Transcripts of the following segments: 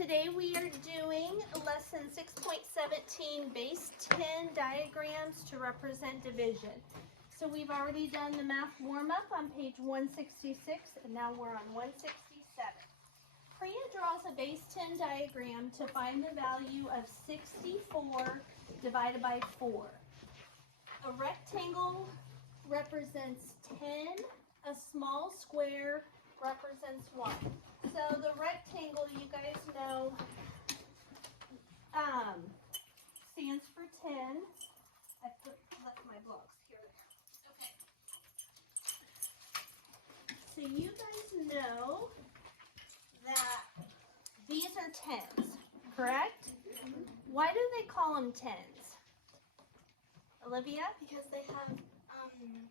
Today we are doing lesson 6.17, base 10 diagrams to represent division. So we've already done the math warm-up on page 166, and now we're on 167. Priya draws a base 10 diagram to find the value of 64 divided by 4. A rectangle represents 10, a small square represents 1. So the rectangle, you guys know, stands for 10. I left my blocks here. Okay. So you guys know that these are 10s, correct? Why do they call them 10s? Olivia? Because they have,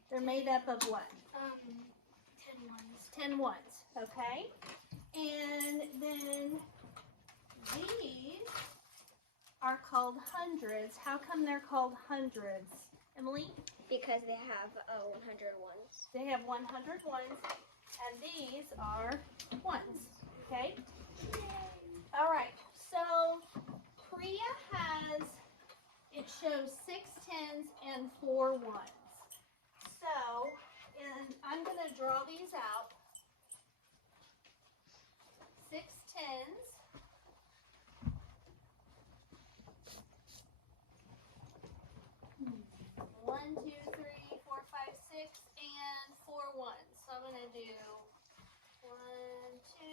they're made up of what? 10 ones. 10 ones, okay? And then these are called hundreds. How come they're called hundreds? Emily? Because they have 100 ones. They have 100 ones, and these are ones, okay? All right, so Priya has, it shows 6 10s and 4 ones. So, and I'm going to draw these out. 6 10s. One, 2, 3, 4, 5, 6, and 4 ones. So I'm going to do 1, 2,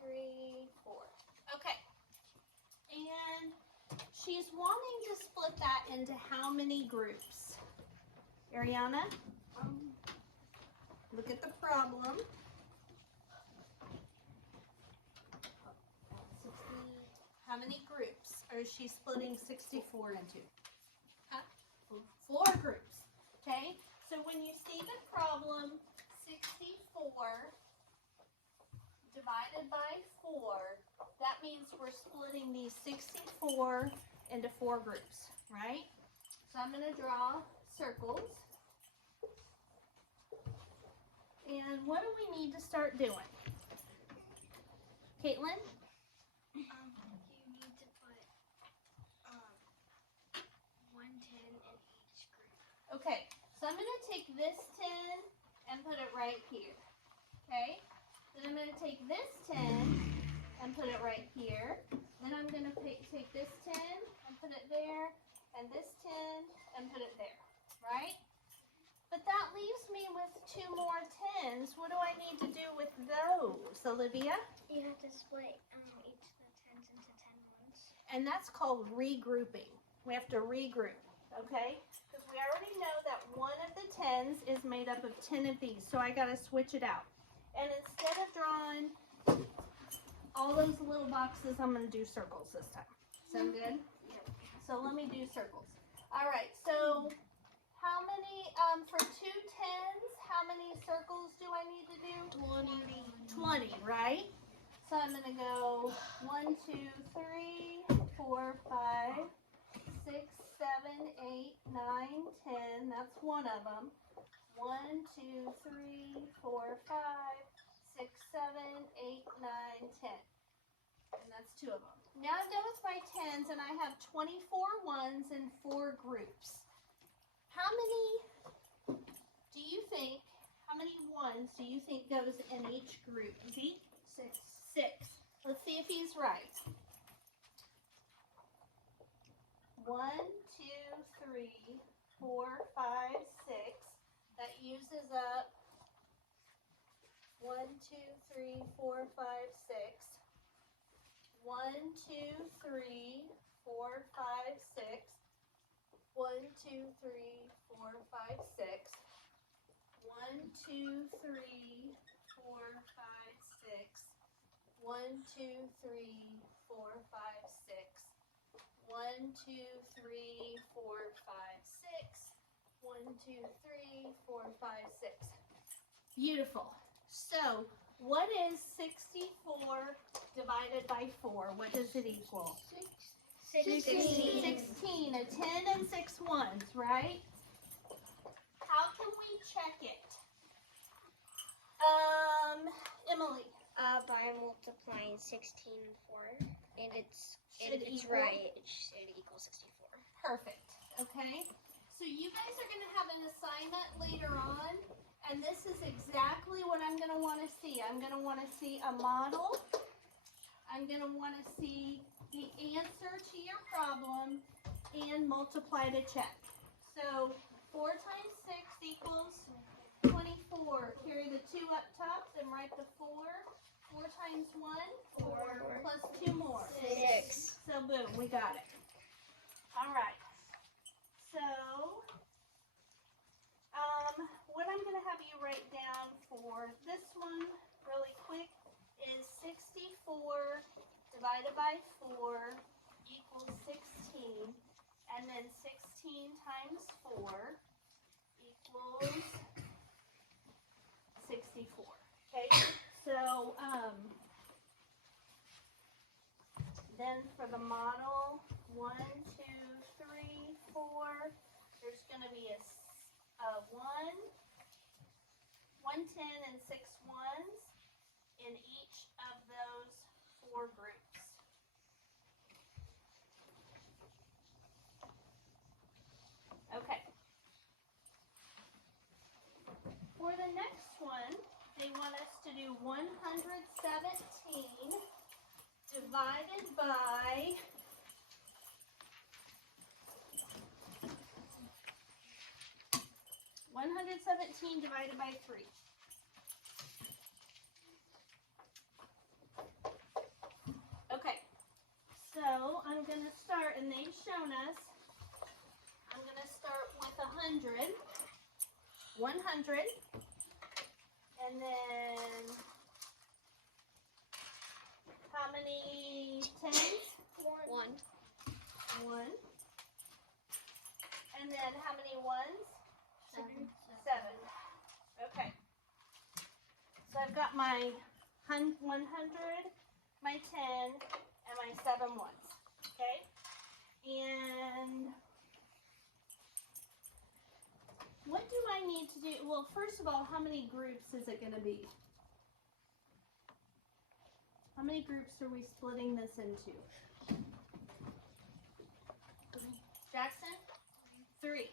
3, 4. Okay. And she's wanting to split that into how many groups? Ariana? Look at the problem. 60. How many groups is she splitting 64 into? Huh? 4 groups. Okay? So when you see the problem, 64 divided by 4, that means we're splitting these 64 into 4 groups, right? So I'm going to draw circles. And what do we need to start doing? Caitlin? You need to put 1 10 in each group. Okay, so I'm going to take this 10 and put it right here. Okay? Then I'm going to take this 10 and put it right here. Then I'm going to take this 10 and put it there, and this 10 and put it there, right? But that leaves me with 2 more 10s. What do I need to do with those, Olivia? You have to split each of the 10s into 10 ones. And that's called regrouping. We have to regroup, okay? Because we already know that one of the 10s is made up of 10 of these, so I got to switch it out. And instead of drawing all those little boxes, I'm going to do circles this time. Sound good? So let me do circles. All right, so how many, for 2 10s, how many circles do I need to do? 20, right? So I'm going to go 1, 2, 3, 4, 5, 6, 7, 8, 9, 10. That's one of them. 1, 2, 3, 4, 5, 6, 7, 8, 9, 10. And that's 2 of them. Now I'm done with my 10s, and I have 24 ones in 4 groups. How many do you think, how many ones do you think goes in each group? Zeke? 6. Let's see if he's right. 1, 2, 3, 4, 5, 6. That uses up 1, 2, 3, 4, 5, 6. 1, 2, 3, 4, 5, 6. 1, 2, 3, 4, 5, 6. 1, 2, 3, 4, 5, 6. 1, 2, 3, 4, 5, 6. 1, 2, 3, 4, 5, 6. 1, 2, 3, 4, 5, 6. Beautiful. So, what is 64 divided by 4? What does it equal? 16. 16. A 10 and 6 ones, right? How can we check it? Emily. By multiplying 16 and 4. And it's Should it's equal? right. It should equal 64. Perfect. Okay. So you guys are going to have an assignment later on, and this is exactly what I'm going to want to see. I'm going to want to see a model. I'm going to want to see the answer to your problem and multiply to check. So 4 times 6 equals 24. Carry the 2 up top, then write the 4. 4 times 1, 4 plus 2 more. 6. So boom, we got it. All right. So, what I'm going to have you write down for this one really quick is 64 divided by 4 equals 16. And then 16 times 4 equals 64. Okay? So, then for the model, 1, 2, 3, 4, there's going to be a 1, 1 10, and 6 ones in each of those 4 groups. Okay. For the next one, they want us to do 117 divided by 117 divided by 3. Okay, so I'm going to start, and they've shown us, I'm going to start with 100, 100, and then how many tens? 1. 1. And then how many ones? 7. 7. Okay. So I've got my 100, my 10, and my 7 ones. Okay? And what do I need to do? Well, first of all, how many groups is it going to be? How many groups are we splitting this into? Jackson? 3.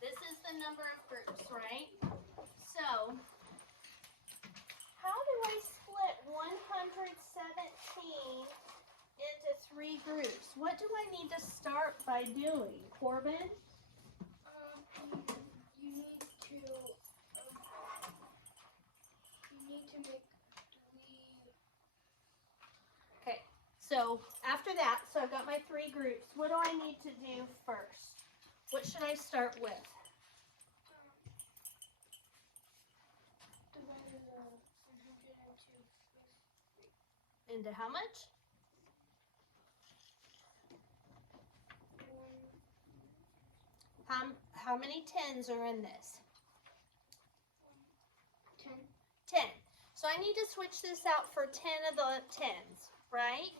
This is the number of groups, right? So, how do I split 117 into 3 groups? What do I need to start by doing? Corbin? You need to make 3. Okay, so after that, so I've got my 3 groups. What do I need to do first? What should I start with? Divided 102 Into how much? 1. How many tens are in this? 10. 10. So I need to switch this out for 10 of the tens, right?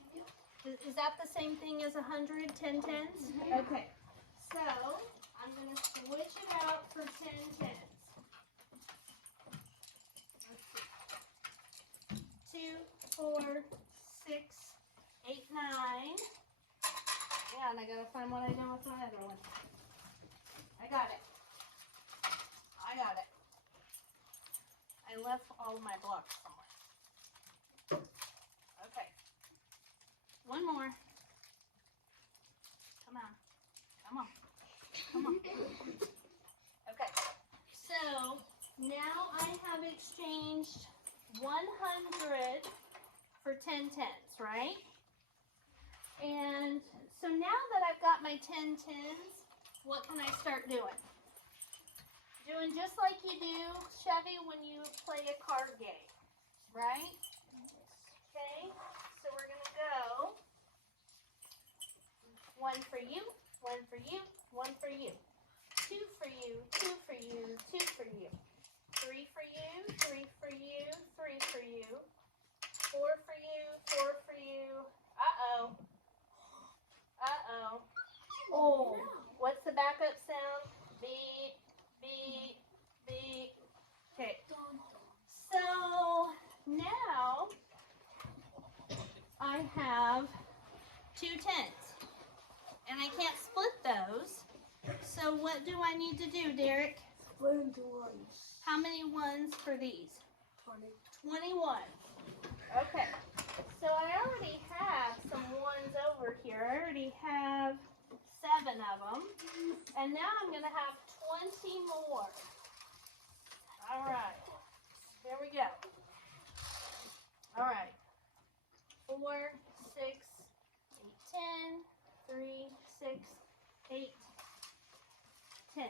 Is that the same thing as 100, 10 tens? Okay. So I'm going to switch it out for 10 tens. Let's see. 2, 4, 6, 8, 9. Yeah, and I got to find what I did with my other one. I got it. I got it. I left all of my blocks somewhere. Okay. One more. Come on. Come on. Come on. Okay. So now I have exchanged 100 for 10 tens, right? And so now that I've got my 10 tens, what can I start doing? Doing just like you do, Chevy, when you play a card game, right? Okay, so we're going to go 1 for you, 1 for you, 1 for you. 2 for you, 2 for you, 2 for you. 3 for you, 3 for you, 3 for you. 4 for you, 4 for you. Uh-oh. Uh-oh. Oh, what's the backup sound? Beep, beep, beep. Okay. So now I have 2 tens. And I can't split those. So what do I need to do, Derek? Split into ones. How many ones for these? 20. 21. Okay. So I already have some ones over here. I already have 7 of them. And now I'm going to have 20 more. All right. There we go. All right. 4, 6, 8, 10, 3, 6, 8, 10.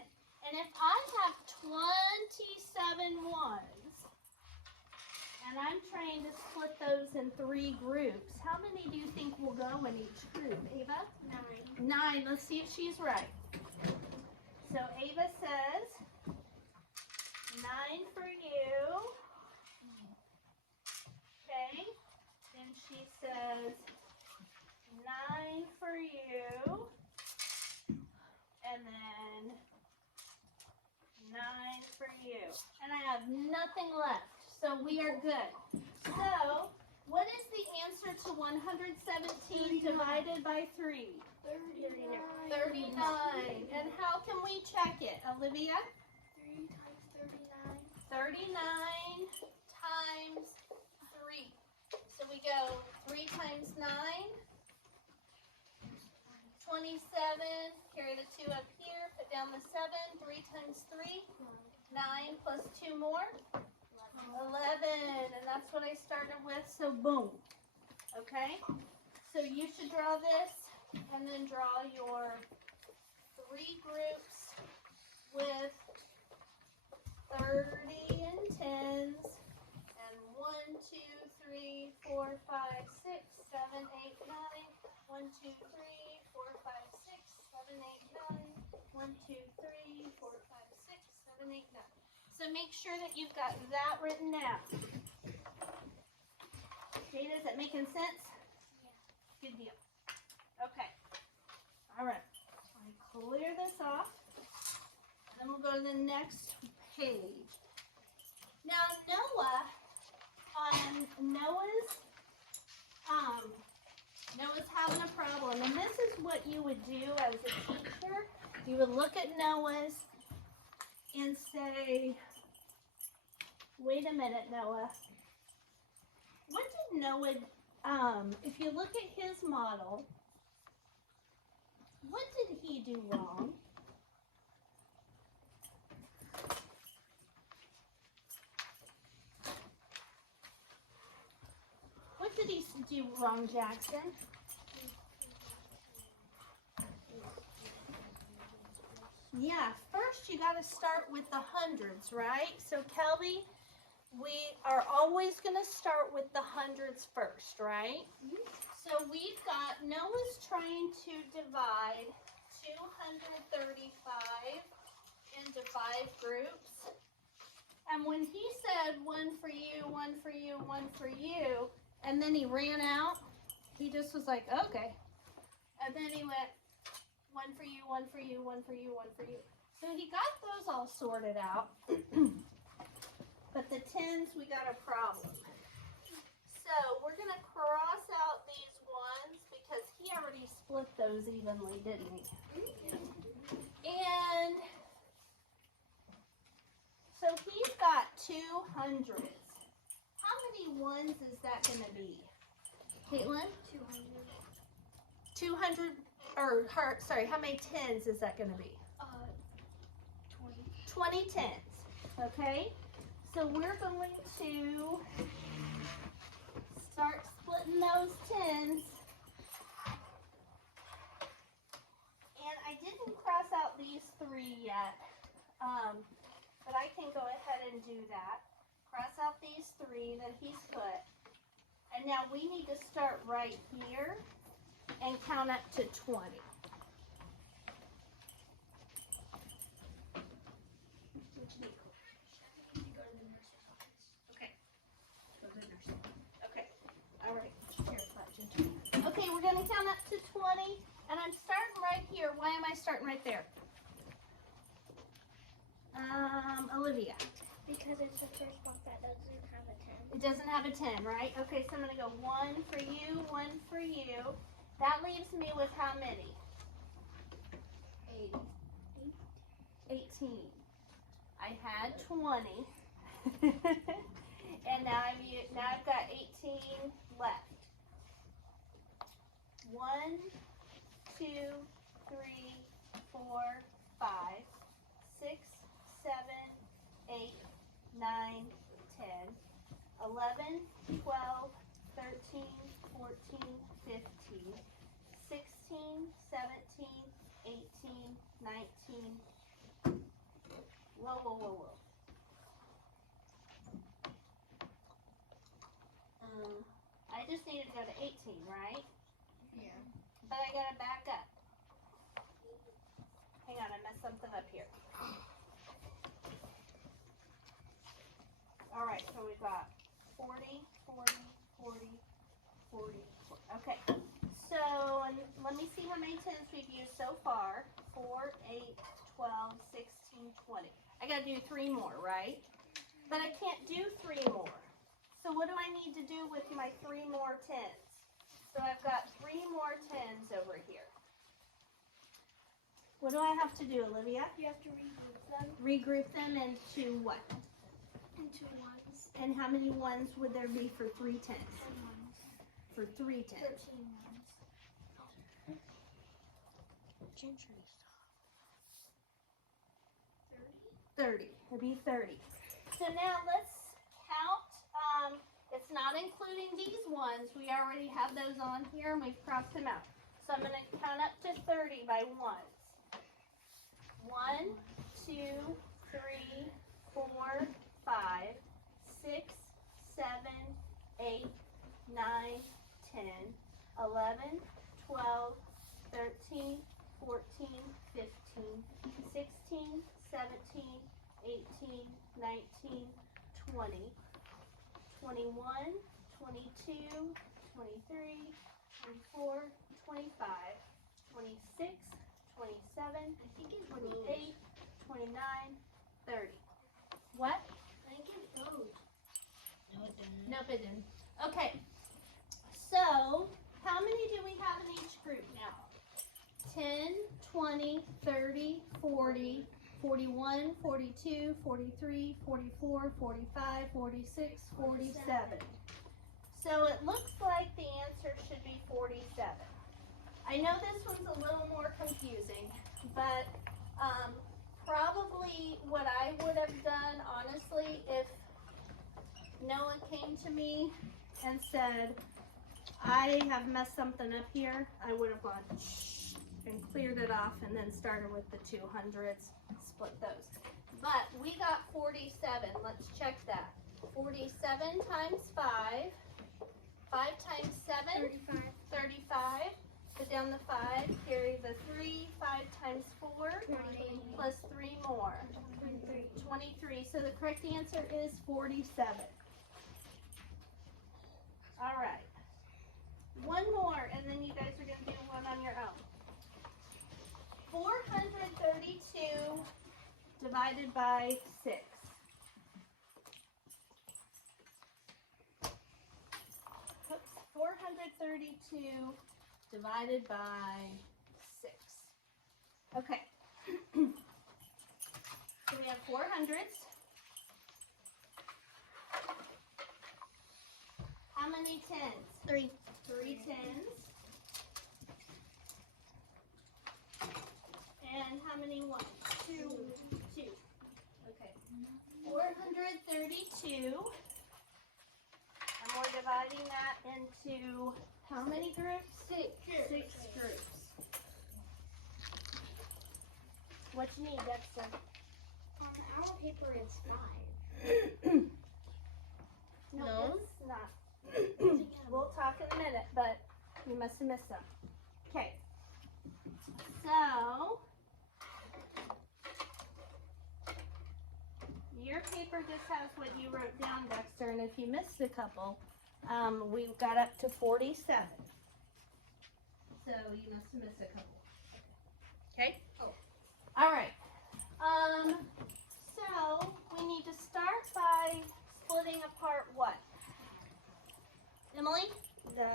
And if I have 27 ones, and I'm trying to split those in 3 groups, how many do you think will go in each group, Ava? 9. 9. Let's see if she's right. So Ava says 9 for you. Okay. Then she says 9 for you. And then 9 for you. And I have nothing left. So we are good. So what is the answer to 117 divided by 3? 39. And how can we check it, Olivia? 3 times 39. 39 times 3. So we go 3 times 9. 27. Carry the 2 up here. Put down the 7. 3 times 3. 9 plus 2 more. 11. And that's what I started with. So boom. Okay? So you should draw this and then draw your 3 groups with 30 and 10s. And 1, 2, 3, 4, 5, 6, 7, 8, 9. 1, 2, 3, 4, 5, 6, 7, 8, 9. 1, 2, 3, 4, 5, 6, 7, 8, 9. So make sure that you've got that written down. Jada, is that making sense? Yeah. Good deal. Okay. All right. I clear this off. Then we'll go to the next page. Now Noah, on Noah's having a problem, and this is what you would do as a teacher. You would look at Noah's and say, wait a minute, Noah. What did Noah, if you look at his model, what did he do wrong? What did he do wrong, Jackson? Yeah, first you got to start with the hundreds, right? So Kelby, we are always going to start with the hundreds first, right? So we've got, Noah's trying to divide 235 into 5 groups. And when he said 1 for you, 1 for you, 1 for you, and then he ran out, he just was like, okay. And then he went, 1 for you, 1 for you, 1 for you, 1 for you. So he got those all sorted out. But the 10s, we got a problem. So we're going to cross out these ones because he already split those evenly, didn't he? And so he's got 200s. How many ones is that going to be? Caitlin? 200, or sorry, how many 10s is that going to be? 20. 20 10s, okay? So we're going to start splitting those 10s. And I didn't cross out these 3 yet, but I can go ahead and do that. Cross out these 3 that he's put. And now we need to start right here and count up to 20. Okay. Okay. All right. Okay, we're going to count up to 20, and I'm starting right here. Why am I starting right there? Olivia. Because it's the first box that doesn't have a 10. It doesn't have a 10, right? Okay, so I'm going to go 1 for you, 1 for you. That leaves me with how many? 18. I had 20. And now I've got 18 left. 1, 2, 3, 4, 5, 6, 7, 8, 9, 10, 11, 12, 13, 14, 15, 16, 17, 18, 19. Whoa. I just need to go to 18, right? Yeah. But I gotta back up. Hang on, I messed something up here. Alright, so we've got 40, 40, 40, 40, 40. Okay, so let me see how many tens we've used so far. 4, 8, 12, 16, 20. I gotta do 3 more, right? But I can't do 3 more. So what do I need to do with my 3 more tens? So I've got 3 more tens over here. What do I have to do, Olivia? You have to regroup them Regroup them into what? into ones. And how many ones would there be for 3 tens? 10 ones. For 3 tens? 13 ones. 30. It'd be 30. So now let's count. It's not including these ones. We already have those on here and we've crossed them out. So I'm going to count up to 30 by ones. 1, 2, 3, 4, 5, 6, 7, 8, 9, 10, 11, 12, 13, 14, 15, 16, 17, 18, 19, 20, 21, 22, 23, 24, 25, 26, 27, 28, 29, 30. What? I think it goes. Nope, it didn't. Okay, so how many do we have in each group now? 10, 20, 30, 40, 41, 42, 43, 44, 45, 46, 47. So it looks like the answer should be 47. I know this one's a little more confusing, but probably what I would have done, honestly, if Noah came to me and said, I have messed something up here, I would have gone shh and cleared it off and then started with the 200s, split those. But we got 47. Let's check that. 47 times 5. 5 times 7. 35. 35. Put down the 5. Carry the 3. 5 times 4. 20. Plus 3 more. 23. 23. So the correct answer is 47. All right. One more, and then you guys are going to do one on your own. 432 divided by 6. Oops, 432 divided by 6. Okay. So we have 400s. How many tens? 3. 3 tens. And how many ones? 2. 2. Okay. 432. And we're dividing that into how many groups? 6. 6 groups. What you need, Dexter? On our paper, it's 5. No, it's not. We'll talk in a minute, but you must have missed them. Okay. So, your paper just has what you wrote down, Dexter, and if you missed a couple, we got up to 47. So you must have missed a couple. Okay? Oh. All right. So we need to start by splitting apart what? Emily? the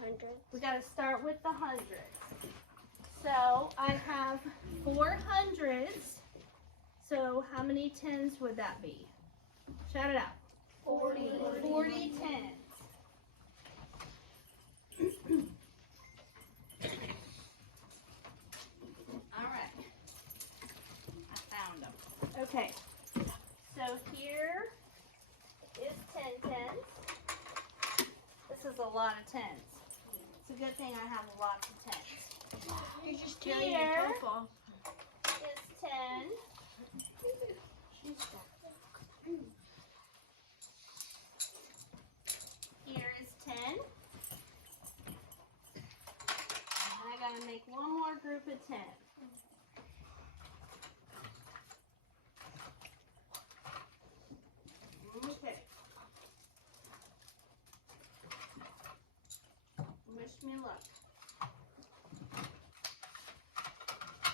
hundreds. We got to start with the hundreds. So I have 4 hundreds. So how many tens would that be? Shout it out. 40. 40 tens. All right. I found them. Okay. So here is 10 tens. This is a lot of tens. It's a good thing I have lots of tens. You're just Here tearing your top off. is 10. Here is 10. And I gotta make one more group of 10. Okay. Wish me luck.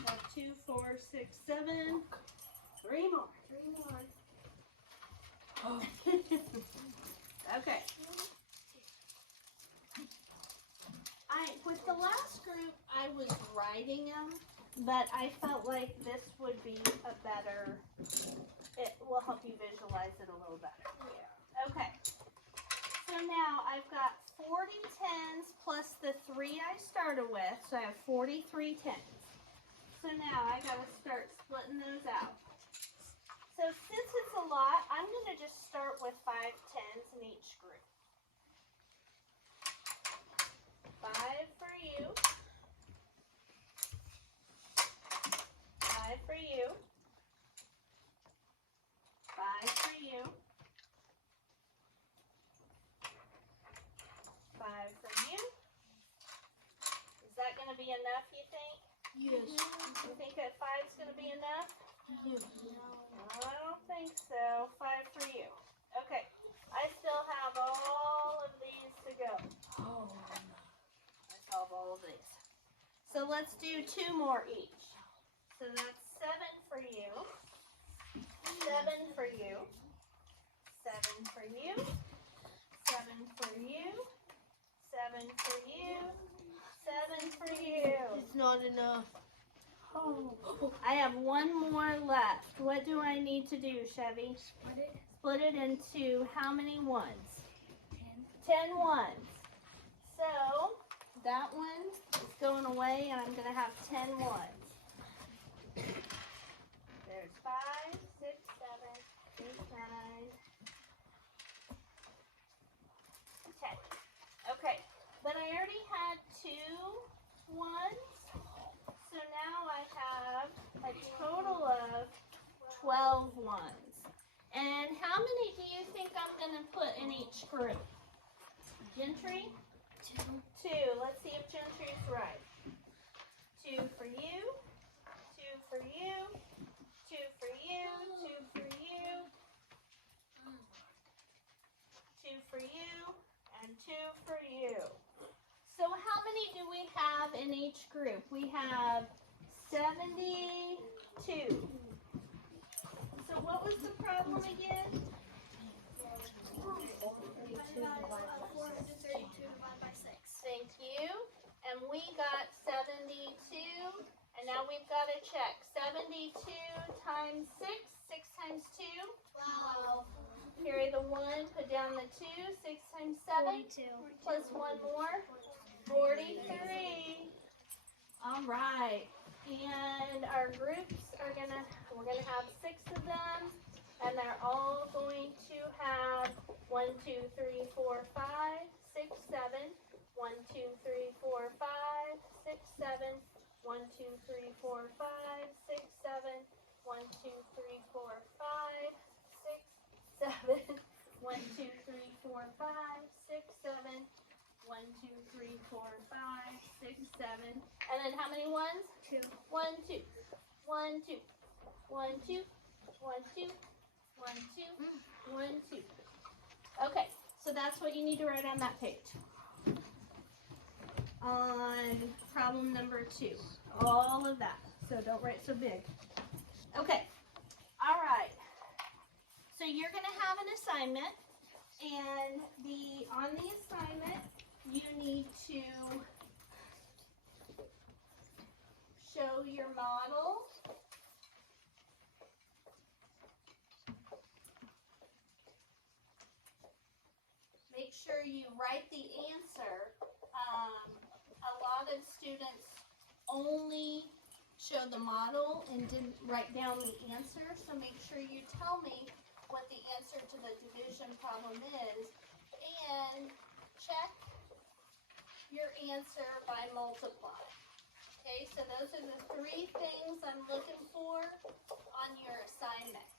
Got 2, 4, 6, 7. 3 more. 3 more. Oh. Okay. With the last group, I was writing them, but I felt like this would be a better, it will help you visualize it a little better. Yeah. Okay. So now I've got 40 tens plus the 3 I started with, so I have 43 tens. So now I gotta start splitting those out. So since it's a lot, I'm gonna just start with 5 tens in each group. 5 for you. 5 for you. 5 for you. 5 for you. Is that going to be enough, you think? Yes. You think that 5 is going to be enough? Yes. I don't think so. 5 for you. Okay. I still have all of these to go. Oh. I solve all of these. So let's do 2 more each. So that's 7 for you. 7 for you. 7 for you. 7 for you. 7 for you. 7 for you. It's not enough. Oh. I have 1 more left. What do I need to do, Chevy? Split it. Split it into how many ones? 10. 10 ones. So that one is going away and I'm going to have 10 ones. There's 5, 6, 7, 8, 9, 10. Okay, but I already had 2 ones. So now I have a total of 12 ones. And how many do you think I'm going to put in each group? Gentry? 2. 2. Let's see if Gentry's right. 2 for you. 2 for you. 2 for you. 2 for you. 2 for you. And 2 for you. So how many do we have in each group? We have 72. So what was the problem again? 432 divided by 6. Thank you. And we got 72. And now we've got to check. 72 times 6. 6 times 2. 12. Carry the 1. Put down the 2. 6 times 7. 42. Plus 1 more. 43. All right. And our groups are we're gonna have 6 of them. And they're all going to have 1, 2, 3, 4, 5, 6, 7. 1, 2, 3, 4, 5, 6, 7. 1, 2, 3, 4, 5, 6, 7. 1, 2, 3, 4, 5, 6, 7. 1, 2, 3, 4, 5, 6, 7. 1, 2, 3, 4, 5, 6, 7. And then how many ones? 2. 1, 2. 1, 2. 1, 2. 1, 2. 1, 2. 1, 2. Okay, so that's what you need to write on that page. On problem number 2. All of that. So don't write so big. Okay. All right. So you're going to have an assignment. And on the assignment, you need to show your model. Make sure you write the answer. A lot of students only show the model and didn't write down the answer, so make sure you tell me what the answer to the division problem is, and check your answer by multiply. Okay, so those are the 3 things I'm looking for on your assignment.